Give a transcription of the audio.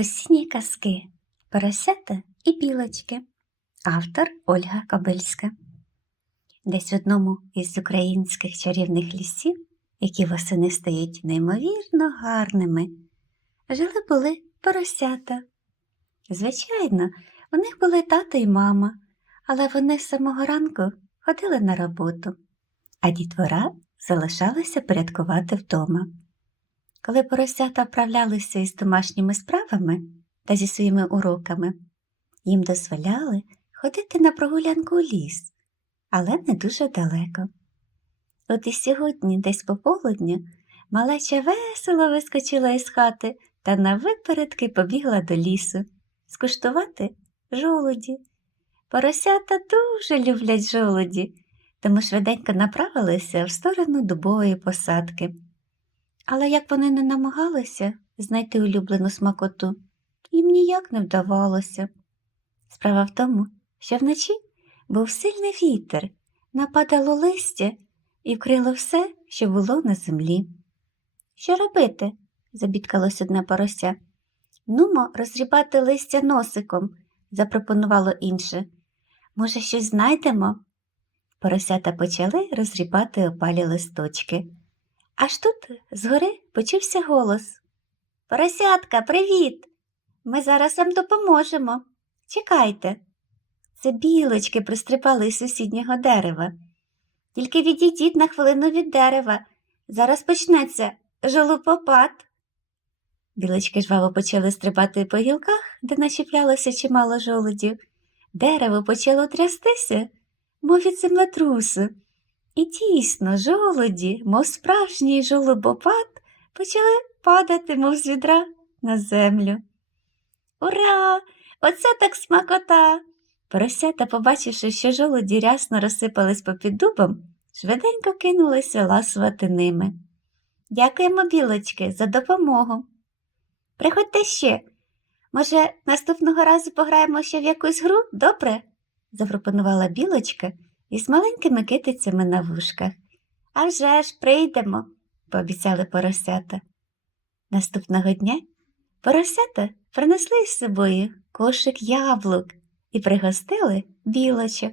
Осінні казки Поросята і білочки. Автор Ольга Кобильська. Десь в одному із українських чарівних лісів, які восени стають неймовірно гарними, жили були поросята. Звичайно, у них були тато і мама, але вони з самого ранку ходили на роботу, а дітвора залишалася порядкувати вдома. Коли поросята вправлялися із домашніми справами та зі своїми уроками, їм дозволяли ходити на прогулянку у ліс, але не дуже далеко. От і сьогодні, десь пополудню, малеча весело вискочила із хати та навипередки побігла до лісу скуштувати жолуді. Поросята дуже люблять жолуді, тому швиденько направилися в сторону дубової посадки. Але як вони не намагалися знайти улюблену смакоту, їм ніяк не вдавалося. Справа в тому, що вночі був сильний вітер, нападало листя і вкрило все, що було на землі. Що робити? забідкалось одне порося. Нумо розрібати листя носиком, запропонувало інше. Може, щось знайдемо? Поросята почали розрібати опалі листочки. Аж тут згори почувся голос. Поросятка, привіт! Ми зараз вам допоможемо. Чекайте. Це білочки пристрипали із сусіднього дерева. Тільки відійдіть на хвилину від дерева. Зараз почнеться жолупопад. Білочки жваво почали стрибати по гілках, де начіплялося чимало жолудів. Дерево почало трястися, мов від землетрусу. І дійсно, жолуді, мов справжній жолобопад, почали падати, мов з відра, на землю. Ура! Оце так смакота! Поросята, побачивши, що жолуді рясно розсипались попід дубом, швиденько кинулися ласувати ними. Дякуємо, білочки, за допомогу. Приходьте ще. Може, наступного разу пограємо ще в якусь гру, добре? запропонувала білочка із маленькими китицями на вушках. «А вже ж прийдемо, пообіцяли поросята. Наступного дня поросята принесли з собою кошик яблук і пригостили білочок.